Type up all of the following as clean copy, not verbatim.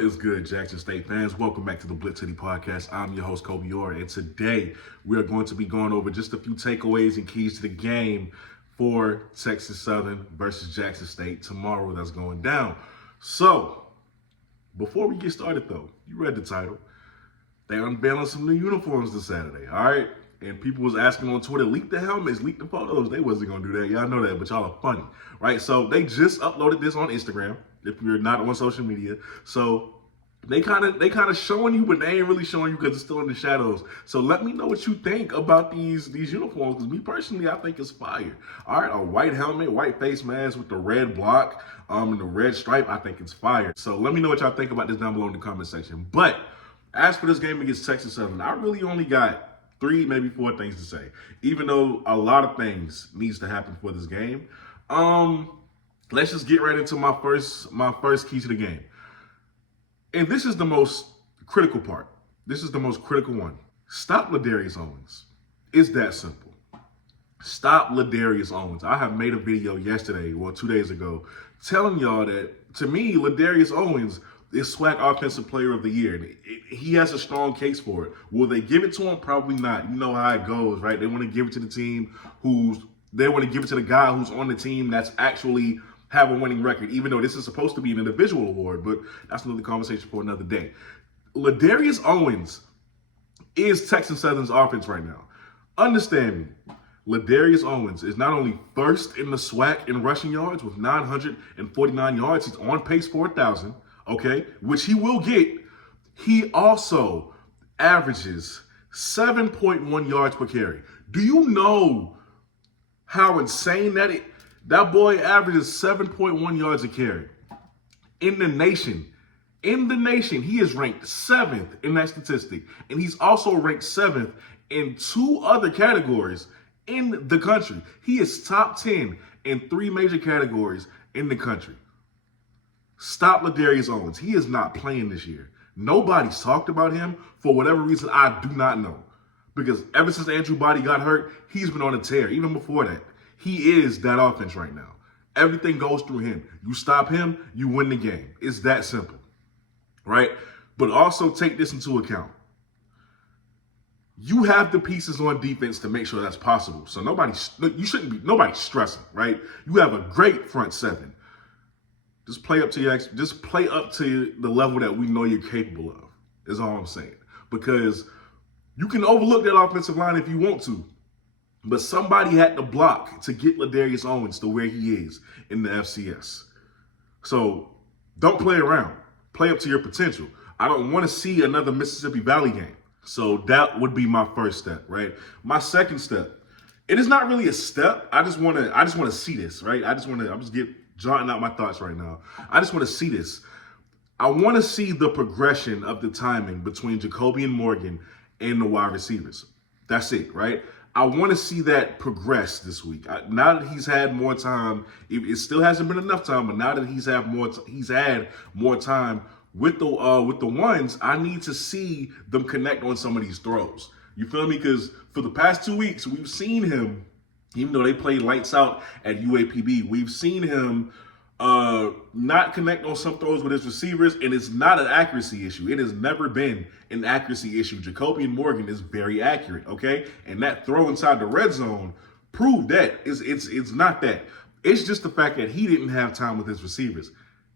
What is good, Jackson State fans? Welcome back to the BlitzCity Podcast. I'm your host, Kobe Orr, and today we are going to be going over just a few takeaways and keys to the game for Texas Southern versus Jackson State tomorrow that's going down. So, before we get started though, you read the title. They unveiling some new uniforms this Saturday, all right? And people was asking on Twitter, leak the helmets, leak the photos. They wasn't going to do that. Y'all know that, but y'all are funny, right? So they just uploaded this on Instagram, if you're not on social media. So they kind of showing you, but they ain't really showing you because it's still in the shadows. So let me know what you think about these uniforms, because me personally, I think it's fire. All right, a white helmet, white face mask with the red block, and the red stripe, I think it's fire. So let me know what y'all think about this down below in the comment section. But as for this game against Texas Southern, I really only got 3, maybe 4 things to say, even though a lot of things needs to happen for this game. Let's just get right into my first key to the game. And this is the most critical part. This is the most critical one. Stop Ladarius Owens. It's that simple. Stop Ladarius Owens. I have made a video yesterday, 2 days ago, telling y'all that, to me, Ladarius Owens is SWAC Offensive Player of the Year. And he has a strong case for it. Will they give it to him? Probably not. You know how it goes, right? They want to give it to the team they want to give it to the guy who's on the team that's actually have a winning record, even though this is supposed to be an individual award, but that's another conversation for another day. Ladarius Owens is Texas Southern's offense right now. Understand me. Ladarius Owens is not only first in the SWAC in rushing yards with 949 yards, he's on pace for 1,000, okay, which he will get. He also averages 7.1 yards per carry. Do you know how insane that is? That boy averages 7.1 yards a carry. In the nation, he is ranked 7th in that statistic. And he's also ranked 7th in 2 other categories in the country. He is top 10 in 3 major categories in the country. Stop Ladarius Owens. He is not playing this year. Nobody's talked about him for whatever reason I do not know. Because ever since Andrew Body got hurt, he's been on a tear. Even before that. He is that offense right now. Everything goes through him. You stop him, you win the game. It's that simple, right? But also take this into account. You have the pieces on defense to make sure that's possible. So nobody's stressing, right? You have a great front 7. Just play up to the level that we know you're capable of. Is all I'm saying. Because you can overlook that offensive line if you want to. But somebody had to block to get Ladarius Owens to where he is in the FCS. So don't play around. Play up to your potential. I don't want to see another Mississippi Valley game. So that would be my first step, right? My second step. It is not really a step. I just want to see this, right? I'm just jotting out my thoughts right now. I just want to see this. I want to see the progression of the timing between Jacoby and Morgan and the wide receivers. That's it, right? I want to see that progress this week. Now that he's had more time, it still hasn't been enough time, but now that he's had more time with the ones, I need to see them connect on some of these throws. You feel me? Because for the past 2 weeks, we've seen him, even though they played lights out at UAPB, we've seen him not connect on some throws with his receivers, and it's not an accuracy issue. It has never been an accuracy issue. Jacoby and Morgan is very accurate, okay? And that throw inside the red zone proved that. It's not that. It's just the fact that he didn't have time with his receivers.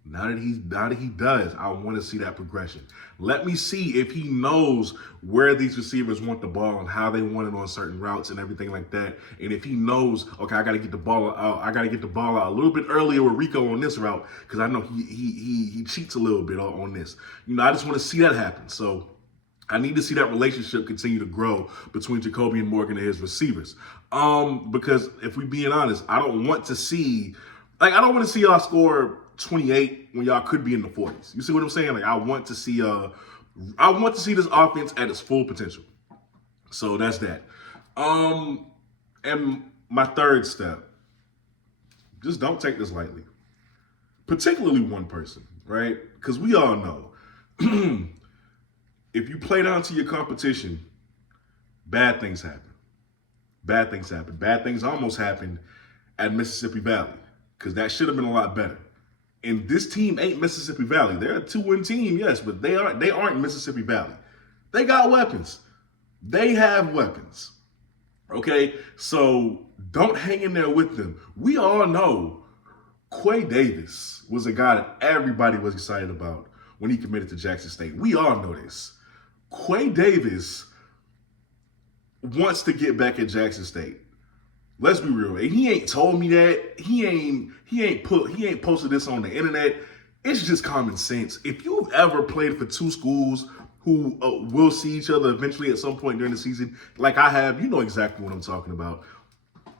Now that he does, I want to see that progression. Let me see if he knows where these receivers want the ball and how they want it on certain routes and everything like that. And if he knows, okay, I got to get the ball out. I got to get the ball out a little bit earlier with Rico on this route because I know he cheats a little bit on this. I just want to see that happen. So I need to see that relationship continue to grow between Jacoby and Morgan and his receivers. Because if we being honest, I don't want to see y'all score 28 when y'all could be in the 40s. You see what I'm saying? I want to see this offense at its full potential. So that's that. And my third step, just don't take this lightly. Particularly one person, right? Because we all know if you play down to your competition, bad things happen. Bad things happen. Bad things almost happened at Mississippi Valley because that should have been a lot better. And this team ain't Mississippi Valley. They're a 2-win team, yes, but they aren't Mississippi Valley. They got weapons. They have weapons. Okay? So don't hang in there with them. We all know Quay Davis was a guy that everybody was excited about when he committed to Jackson State. We all know this. Quay Davis wants to get back at Jackson State. Let's be real. And he ain't told me that. He ain't posted this on the internet. It's just common sense. If you've ever played for two schools who will see each other eventually at some point during the season, like I have, you know exactly what I'm talking about.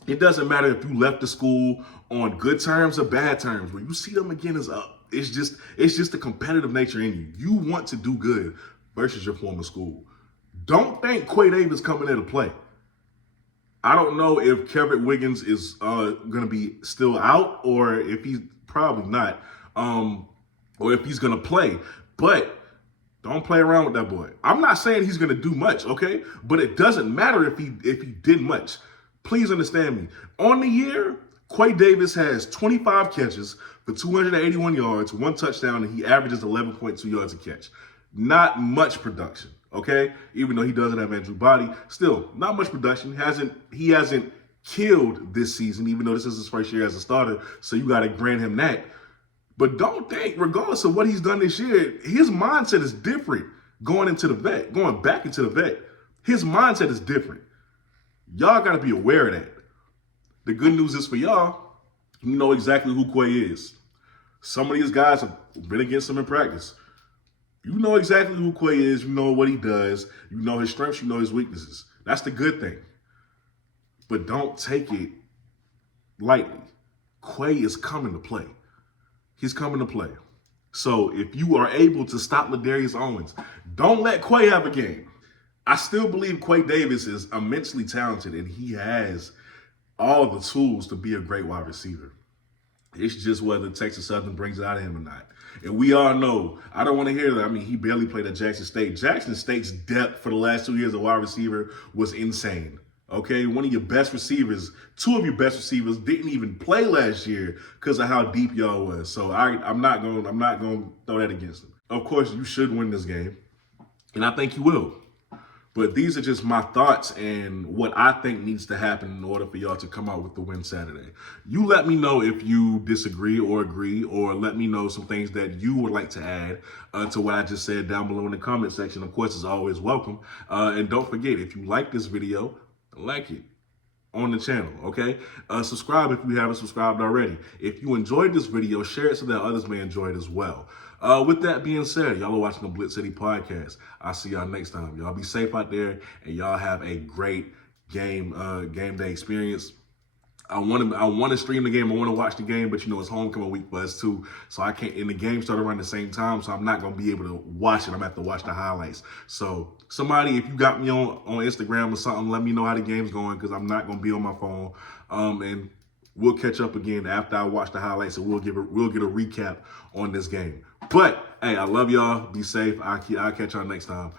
It doesn't matter if you left the school on good terms or bad terms. When you see them again, is up. It's just the competitive nature in you. You want to do good versus your former school. Don't think Quay Davis coming there to play. I don't know if Kevin Wiggins is going to be still out or if he's probably not, or if he's going to play. But don't play around with that boy. I'm not saying he's going to do much, okay? But it doesn't matter if he did much. Please understand me. On the year, Quay Davis has 25 catches for 281 yards, 1 touchdown, and he averages 11.2 yards a catch. Not much production, okay? Even though he doesn't have Andrew Body, still not much production. He hasn't killed this season, even though this is his first year as a starter. So you got to grant him that. But don't think, regardless of what he's done this year, his mindset is different going back into the vet. His mindset is different. Y'all got to be aware of that. The good news is for y'all, you know exactly who Quay is. Some of these guys have been against him in practice. You know exactly who Quay is. You know what he does. You know his strengths. You know his weaknesses. That's the good thing. But don't take it lightly. Quay is coming to play. He's coming to play. So if you are able to stop Ladarius Owens, don't let Quay have a game. I still believe Quay Davis is immensely talented and he has all the tools to be a great wide receiver. It's just whether Texas Southern brings it out of him or not. And we all know, I don't want to hear that. I mean, he barely played at Jackson State. Jackson State's depth for the last 2 years of wide receiver was insane. Okay, one of your best receivers, two of your best receivers didn't even play last year because of how deep y'all was. So I'm not going to throw that against him. Of course, you should win this game, and I think you will. But these are just my thoughts and what I think needs to happen in order for y'all to come out with the win Saturday. You let me know if you disagree or agree, or let me know some things that you would like to add to what I just said down below in the comment section. Of course, it's always welcome. And don't forget, if you like this video, like it on the channel, okay? Subscribe if you haven't subscribed already. If you enjoyed this video, share it so that others may enjoy it as well. With that being said, y'all are watching the BlitzCity Podcast. I'll see y'all next time. Y'all be safe out there, and y'all have a great game day experience. I want to stream the game. I want to watch the game, but you know it's homecoming week for us too, so I can't. And the game started around the same time, so I'm not gonna be able to watch it. I'm gonna have to watch the highlights. So somebody, if you got me on Instagram or something, let me know how the game's going because I'm not gonna be on my phone. And we'll catch up again after I watch the highlights, and we'll get a recap on this game. But hey, I love y'all. Be safe. I'll catch y'all next time.